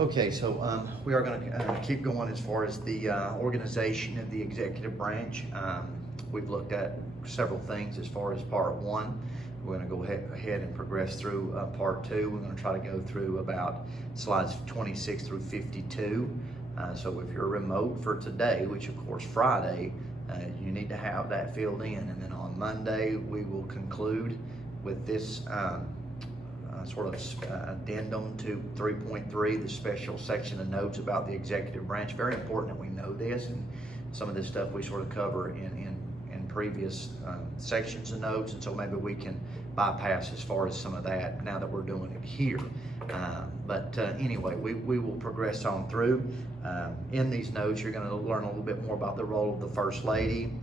Okay, so we are going to keep going as far as the organization of the executive branch. We've looked at several things as far as part one. We're going to go ahead and progress through part two. We're going to try to go through about slides 26 through 52. So if you're remote for today, which of course Friday, you need to have that filled in. And then on Monday, we will conclude with this sort of addendum to 3.3, the special section of notes about the executive branch. Very important that we know this, and some of this stuff we sort of cover in previous sections of notes, and so maybe we can bypass as far as some of that now that we're doing it here. But anyway, we will progress on through. In these notes, you're going to learn a little bit more about the role of the First Lady,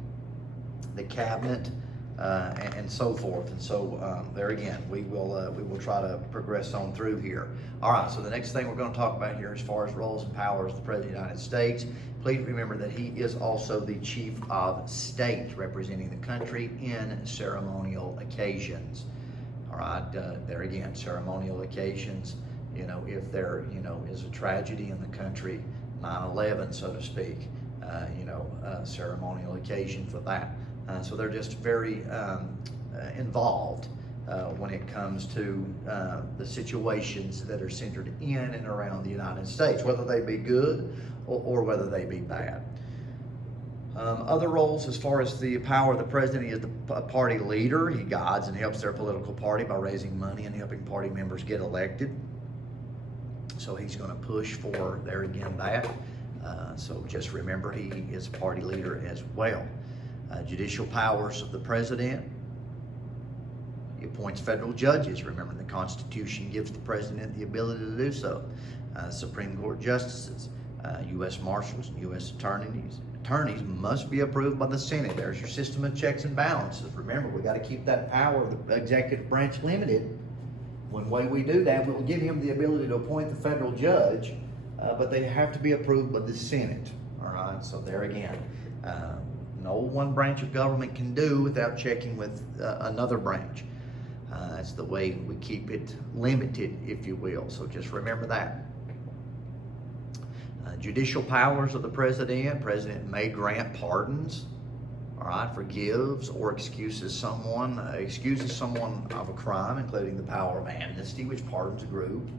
the cabinet, and so forth. And so there again, we will try to progress on through here. All right, so the next thing we're going to talk about here as far as roles and powers of the President of the United States, please remember that he is also the Chief of State, representing the country in ceremonial occasions. All right, there again, ceremonial occasions, if there, is a tragedy in the country, 9/11, so to speak, ceremonial occasion for that. So they're just very involved when it comes to the situations that are centered in and around the United States, whether they be good or whether they be bad. Other roles as far as the power of the president, he is the party leader. He guides and helps their political party by raising money and helping party members get elected. So he's going to push for, there again, that. So just remember, he is a party leader as well. Judicial powers of the president. He appoints federal judges. Remember, the Constitution gives the president the ability to do so. Supreme Court justices, U.S. marshals, and U.S. attorneys. Attorneys must be approved by the Senate. There's your system of checks and balances. Remember, we got to keep that power of the executive branch limited. One way we do that, we'll give him the ability to appoint the federal judge, but they have to be approved by the Senate. All right, so there again. No one branch of government can do without checking with another branch. That's the way we keep it limited, if you will. So just remember that. Judicial powers of the president. President may grant pardons, all right, forgives or excuses someone of a crime, including the power of amnesty, which pardons a group.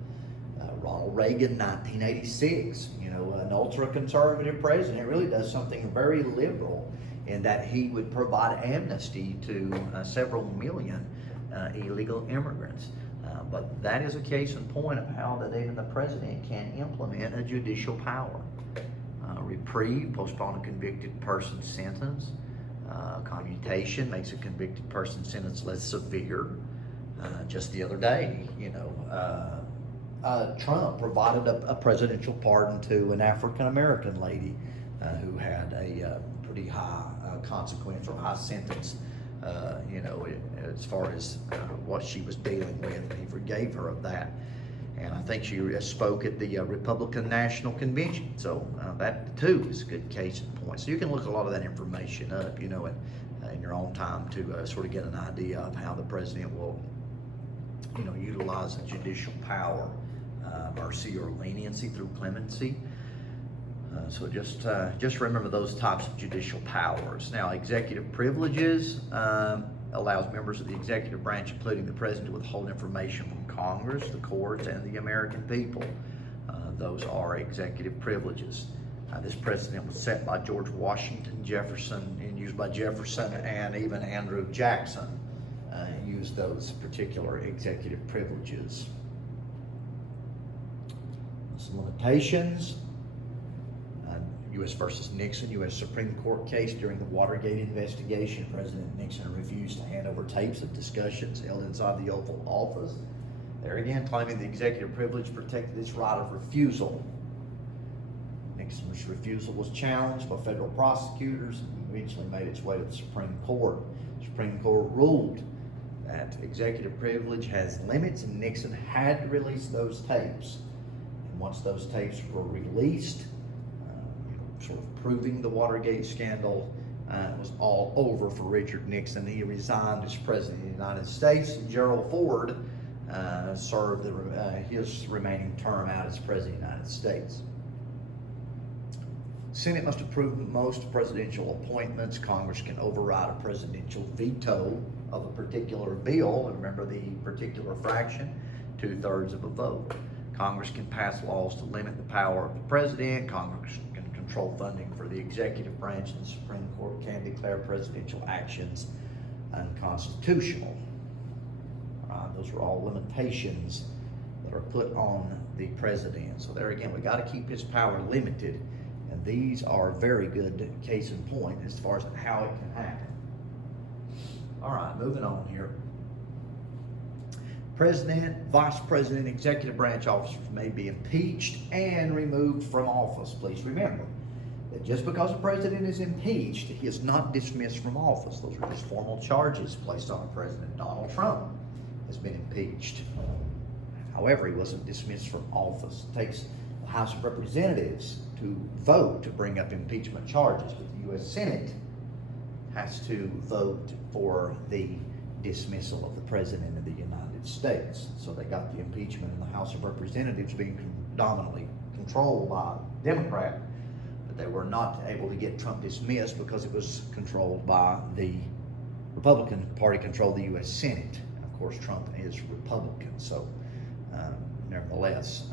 Ronald Reagan, 1986, an ultra-conservative president, really does something very liberal in that he would provide amnesty to several million illegal immigrants. But that is a case in point of how that even the president can implement a judicial power. Reprieve, postpone a convicted person's sentence. Commutation makes a convicted person's sentence less severe. Just the other day, Trump provided a presidential pardon to an African-American lady who had a pretty high consequence or high sentence, as far as what she was dealing with. He forgave her of that. And I think she spoke at the Republican National Convention. So that too is a good case in point. So you can look a lot of that information up, in your own time to sort of get an idea of how the president will, utilize a judicial power, mercy or leniency through clemency. So just remember those types of judicial powers. Now, executive privileges allows members of the executive branch, including the president, to withhold information from Congress, the courts, and the American people. Those are executive privileges. This precedent was set by George Washington, Jefferson, and used by Jefferson, and even Andrew Jackson used those particular executive privileges. Some limitations. U.S. versus Nixon, U.S. Supreme Court case during the Watergate investigation. President Nixon refused to hand over tapes of discussions held inside the Oval Office. There again, claiming the executive privilege protected his right of refusal. Nixon's refusal was challenged by federal prosecutors and eventually made its way to the Supreme Court. The Supreme Court ruled that executive privilege has limits, and Nixon had to release those tapes. And once those tapes were released, sort of proving the Watergate scandal, it was all over for Richard Nixon. He resigned as President of the United States, and Gerald Ford serve his remaining term out as President of the United States. Senate must approve most presidential appointments. Congress can override a presidential veto of a particular bill. And remember the particular fraction, 2/3 of a vote. Congress can pass laws to limit the power of the president. Congress can control funding for the executive branch, and the Supreme Court can declare presidential actions unconstitutional. Those are all limitations that are put on the president. So there again, we got to keep his power limited. And these are very good case in point as far as how it can happen. All right, moving on here. President, vice president, executive branch officers may be impeached and removed from office. Please remember that just because a president is impeached, he is not dismissed from office. Those are just formal charges placed on a president. Donald Trump has been impeached. However, he wasn't dismissed from office. It takes the House of Representatives to vote to bring up impeachment charges, but the U.S. Senate has to vote for the dismissal of the President of the United States. So they got the impeachment in the House of Representatives being predominantly controlled by Democrat, but they were not able to get Trump dismissed because it was controlled by the Republican Party controlled the U.S. Senate. And of course, Trump is Republican, so nevertheless,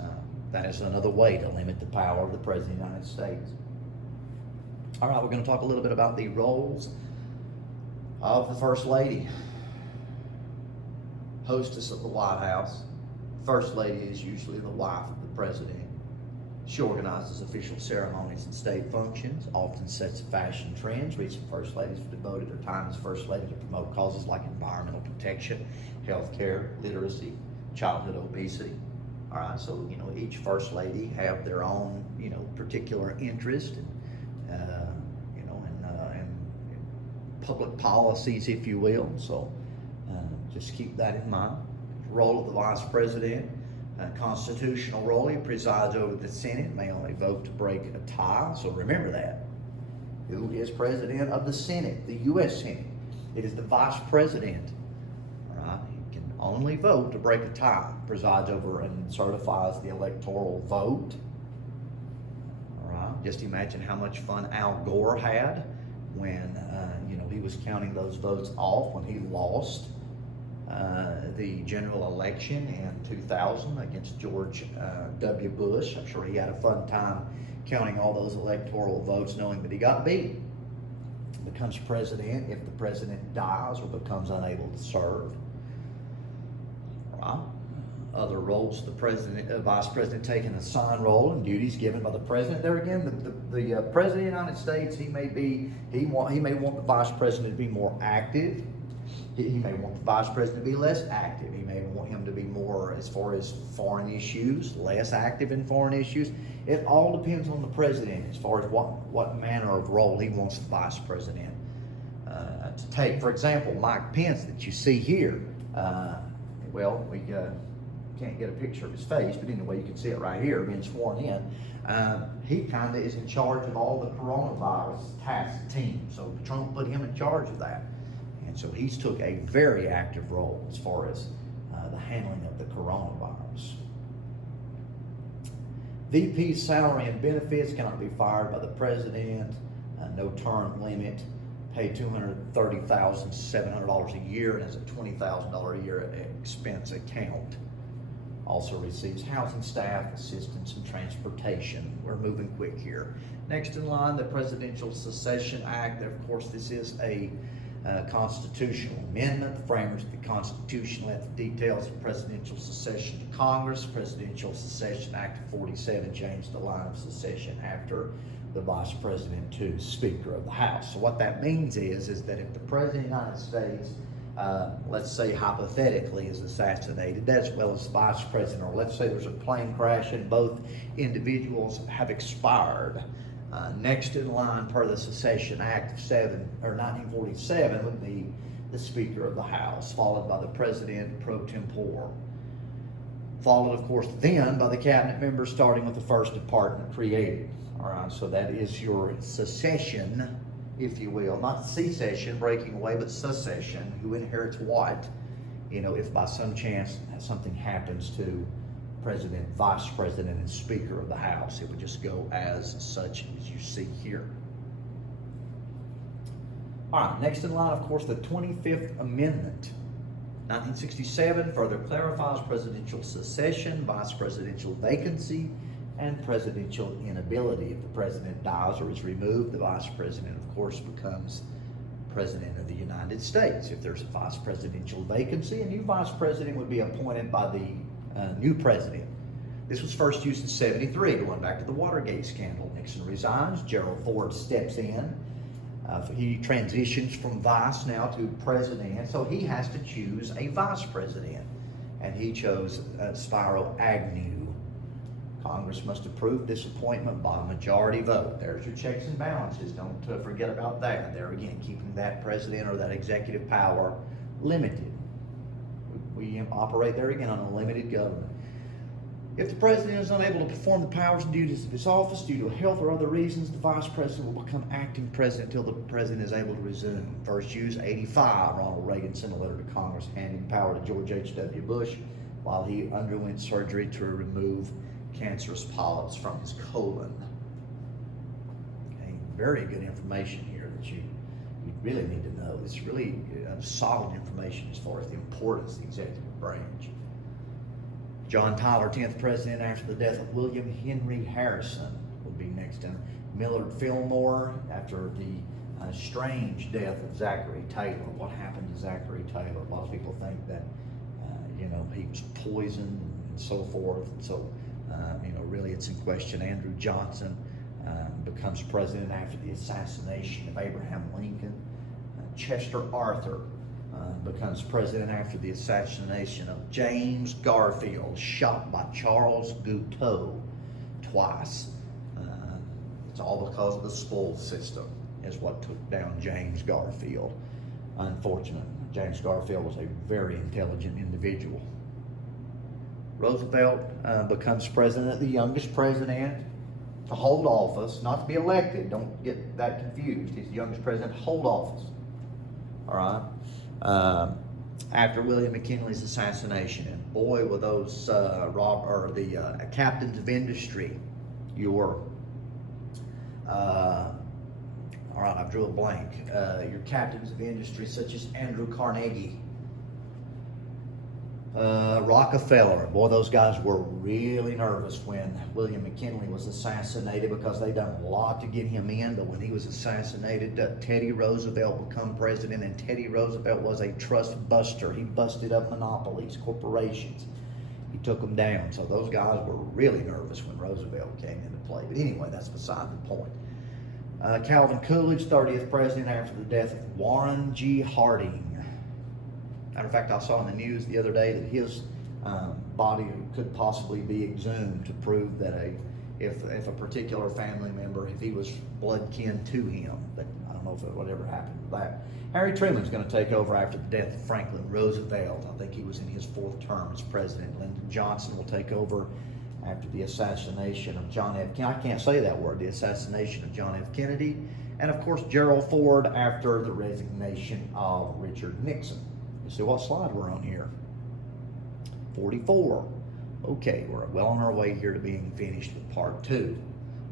that is another way to limit the power of the President of the United States. All right, we're going to talk a little bit about the roles of the First Lady. Hostess of the White House. First Lady is usually the wife of the President. She organizes official ceremonies and state functions, often sets fashion trends. Recent First Ladies have devoted their time as First Lady to promote causes like environmental protection, health care, literacy, childhood obesity. All right, so, each First Lady have their own, particular interest and public policies, if you will. So just keep that in mind. Role of the Vice President, constitutional role. He presides over the Senate, may only vote to break a tie. So remember that. Who is President of the Senate? The U.S. Senate. It is the Vice President. All right, he can only vote to break a tie. Presides over and certifies the electoral vote. All right, just imagine how much fun Al Gore had when he was counting those votes off when he lost the general election in 2000 against George W. Bush. I'm sure he had a fun time counting all those electoral votes, knowing that he got beat. Becomes president if the president dies or becomes unable to serve. All right. Other roles, the president, vice president taking a assigned role and duties given by the president. There again, the president of the United States, he may want the vice president to be more active. He may want the vice president to be less active. He may want him to be more, as far as foreign issues, less active in foreign issues. It all depends on the president as far as what manner of role he wants the vice president to take. For example, Mike Pence that you see here. We can't get a picture of his face, but anyway, you can see it right here being sworn in. He kind of is in charge of all the coronavirus task team. So Trump put him in charge of that. And so he's took a very active role as far as the handling of the coronavirus. VP's salary and benefits cannot be fired by the president. No term limit. Pay $230,700 a year and has a $20,000 a year expense account. Also receives housing staff, assistance, and transportation. We're moving quick here. Next in line, the Presidential Succession Act. Of course, this is a constitutional amendment. The framers of the Constitution left the details of presidential succession to Congress. Presidential Succession Act of 47 changed the line of succession after the Vice President to Speaker of the House. So what that means is that if the President of the United States, let's say hypothetically, is assassinated, as well as the Vice President, or let's say there's a plane crash and both individuals have expired, next in line per the Succession Act of 1947 would be the Speaker of the House, followed by the President pro tempore. Followed, of course, then by the cabinet members, starting with the first department created. All right, so that is your succession, if you will, not secession, breaking away, but succession, who inherits what you know, if by some chance something happens to President, Vice President, and Speaker of the House, it would just go as such as you see here. All right, next in line, of course, the 25th Amendment. 1967 further clarifies presidential succession, vice presidential vacancy, and presidential inability. If the president dies or is removed, the vice president, of course, becomes president of the United States. If there's a vice presidential vacancy, a new vice president would be appointed by the new president. This was first used in '73, going back to the Watergate scandal. Nixon resigns, Gerald Ford steps in. He transitions from vice now to president, so he has to choose a vice president. And he chose Spiro Agnew. Congress must approve this appointment by a majority vote. There's your checks and balances. Don't forget about that. There again, keeping that president or that executive power limited. We operate there again on a limited government. If the president is unable to perform the powers and duties of his office due to health or other reasons, the vice president will become acting president until the president is able to resume. First used '85, Ronald Reagan sent a letter to Congress handing power to George H.W. Bush while he underwent surgery to remove cancerous polyps from his colon. Okay, very good information here that you really need to know. It's really solid information as far as the importance of the executive branch. John Tyler, 10th president after the death of William Henry Harrison, would be next in. Millard Fillmore after the strange death of Zachary Taylor. What happened to Zachary Taylor? A lot of people think that you know, he was poisoned and so forth. And so you know, really it's in question. Andrew Johnson becomes president after the assassination of Abraham Lincoln. Chester Arthur becomes president after the assassination of James Garfield, shot by Charles Guiteau twice. It's all because of the spoil system is what took down James Garfield. Unfortunate. James Garfield was a very intelligent individual. Roosevelt becomes president, the youngest president to hold office, not to be elected. Don't get that confused. He's the youngest president to hold office. All right. After William McKinley's assassination, and boy, were those captains of industry, your all right, I drew a blank. Your captains of industry, such as Andrew Carnegie, Rockefeller. Boy, those guys were really nervous when William McKinley was assassinated because they done a lot to get him in. But when he was assassinated, Teddy Roosevelt became president, and Teddy Roosevelt was a trust buster. He busted up monopolies, corporations. He took them down. So those guys were really nervous when Roosevelt came into play. But anyway, that's beside the point. Calvin Coolidge, 30th president after the death of Warren G. Harding. Matter of fact, I saw in the news the other day that his body could possibly be exhumed to prove that if a particular family member, if he was blood kin to him, but I don't know if it would ever happen to that. Harry Truman's going to take over after the death of Franklin Roosevelt. I think he was in his 4th term as president. Lyndon Johnson will take over after the assassination of John F. Kennedy. I can't say that word, the assassination of John F. Kennedy. And of course, Gerald Ford after the resignation of Richard Nixon. You see what slide we're on here? 44. Okay, we're well on our way here to being finished with part 2.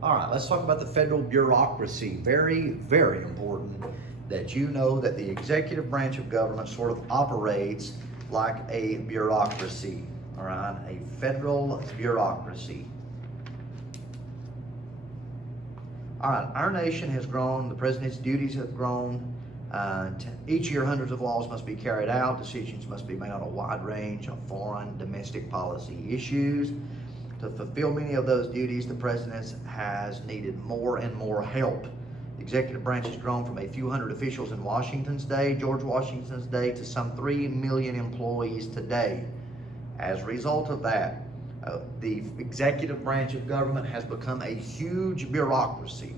All right, let's talk about the federal bureaucracy. Very, very important that you know that the executive branch of government sort of operates like a bureaucracy. All right, a federal bureaucracy. All right, our nation has grown. The president's duties have grown. Each year, hundreds of laws must be carried out. Decisions must be made on a wide range of foreign, domestic policy issues. To fulfill many of those duties, the president has needed more and more help. The executive branch has grown from a few hundred officials in Washington's day, George Washington's day, to some 3 million employees today. As a result of that, the executive branch of government has become a huge bureaucracy.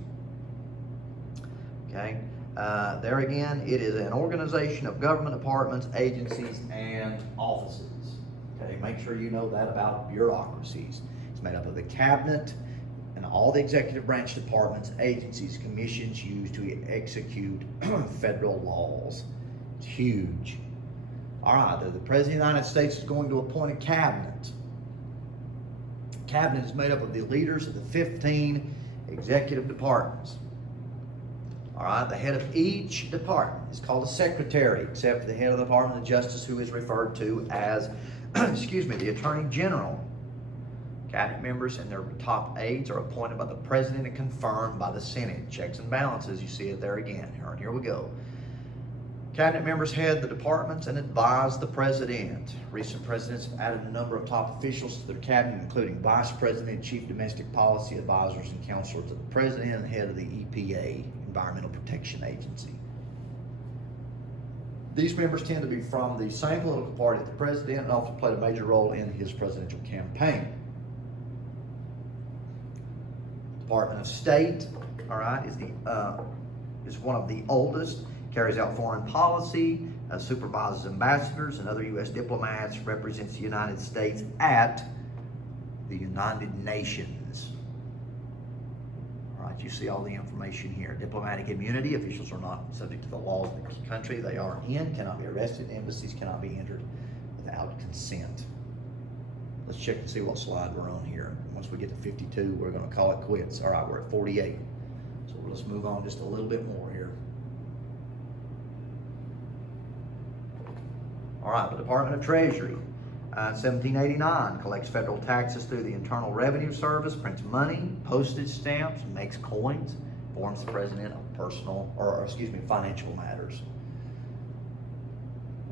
Okay? There again, it is an organization of government departments, agencies, and offices. Okay, make sure you know that about bureaucracies. It's made up of the cabinet and all the executive branch departments, agencies, commissions used to execute federal laws. It's huge. All right, the President of the United States is going to appoint a cabinet. Cabinet is made up of the leaders of the 15 executive departments. All right, the head of each department is called a secretary, except for the head of the Department of Justice, who is referred to as, excuse me, the Attorney General. Cabinet members and their top aides are appointed by the President and confirmed by the Senate. Checks and balances, you see it there again. Here we go. Cabinet members head the departments and advise the President. Recent presidents have added a number of top officials to their cabinet, including Vice President, Chief Domestic Policy Advisors, and counselors to the President and head of the EPA, Environmental Protection Agency. These members tend to be from the same political party as the President and often played a major role in his presidential campaign. Department of State, all right, is one of the oldest. Carries out foreign policy, supervises ambassadors and other U.S. diplomats, represents the United States at the United Nations. All right, you see all the information here. Diplomatic immunity, officials are not subject to the laws of the country they are in, cannot be arrested, embassies cannot be entered without consent. Let's check and see what slide we're on here. Once we get to 52, we're going to call it quits. All right, we're at 48. So let's move on just a little bit more here. All right, the Department of Treasury, 1789, collects federal taxes through the Internal Revenue Service, prints money, postage stamps, makes coins, informs the President of financial matters.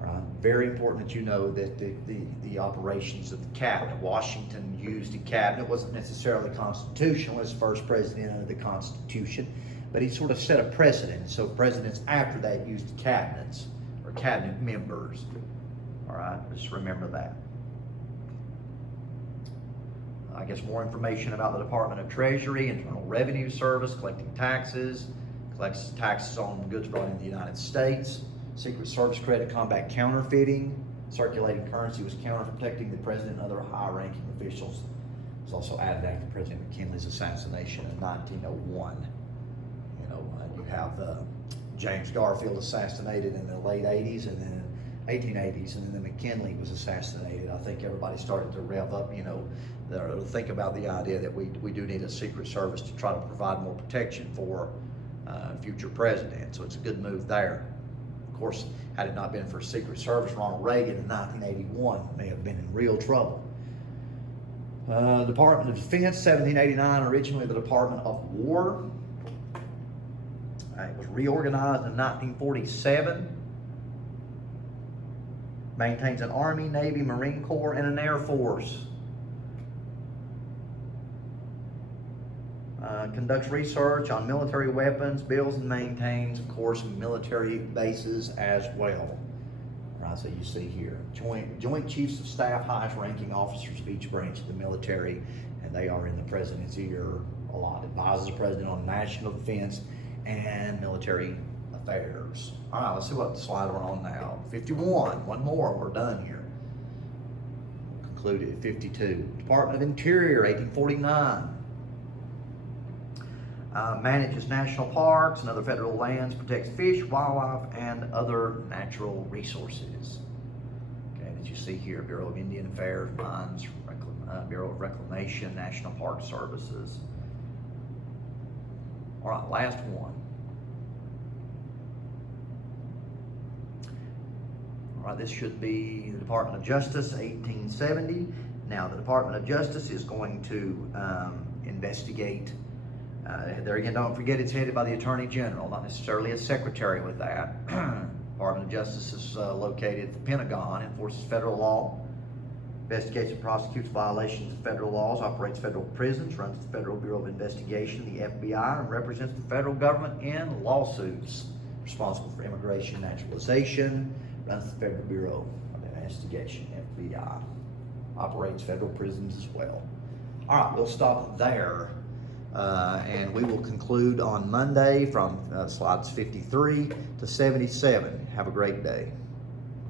All right, very important that you know that the operations of the cabinet. Washington used a cabinet, wasn't necessarily constitutional as first president under the Constitution, but he sort of set a precedent. So presidents after that used cabinets or cabinet members. All right, just remember that. I guess more information about the Department of Treasury, Internal Revenue Service, collecting taxes, collects taxes on goods brought into the United States. Secret Service credit combat counterfeiting. Circulating currency was counter-protecting the President and other high-ranking officials. It was also added after President McKinley's assassination in 1901. You know, you have James Garfield assassinated in the late 80s and then 1880s, and then McKinley was assassinated. I think everybody started to rev up, think about the idea that we do need a Secret Service to try to provide more protection for future presidents. So it's a good move there. Of course, had it not been for Secret Service, Ronald Reagan in 1981 may have been in real trouble. Department of Defense, 1789, originally the Department of War. It was reorganized in 1947. Maintains an Army, Navy, Marine Corps, and an Air Force. Conducts research on military weapons, builds and maintains, of course, military bases as well. Right, so you see here, Joint Chiefs of Staff, highest ranking officers of each branch of the military, and they are in the President's ear a lot. Advises the President on national defense and military affairs. All right, let's see what slide we're on now. 51, one more, we're done here. Concluded at 52. Department of Interior, 1849. Manages national parks and other federal lands, protects fish, wildlife, and other natural resources. Okay, that you see here, Bureau of Indian Affairs, Mines, Bureau of Reclamation, National Park Services. All right, last one. All right, this should be the Department of Justice, 1870. Now, the Department of Justice is going to investigate. There again, don't forget it's headed by the Attorney General, not necessarily a secretary with that. Department of Justice is located at the Pentagon, enforces federal law, investigates and prosecutes violations of federal laws, operates federal prisons, runs the Federal Bureau of Investigation, the FBI, and represents the federal government in lawsuits. Responsible for immigration and naturalization, runs the Federal Bureau of Investigation, FBI. Operates federal prisons as well. All right, we'll stop there. And we will conclude on Monday from slides 53 to 77. Have a great day.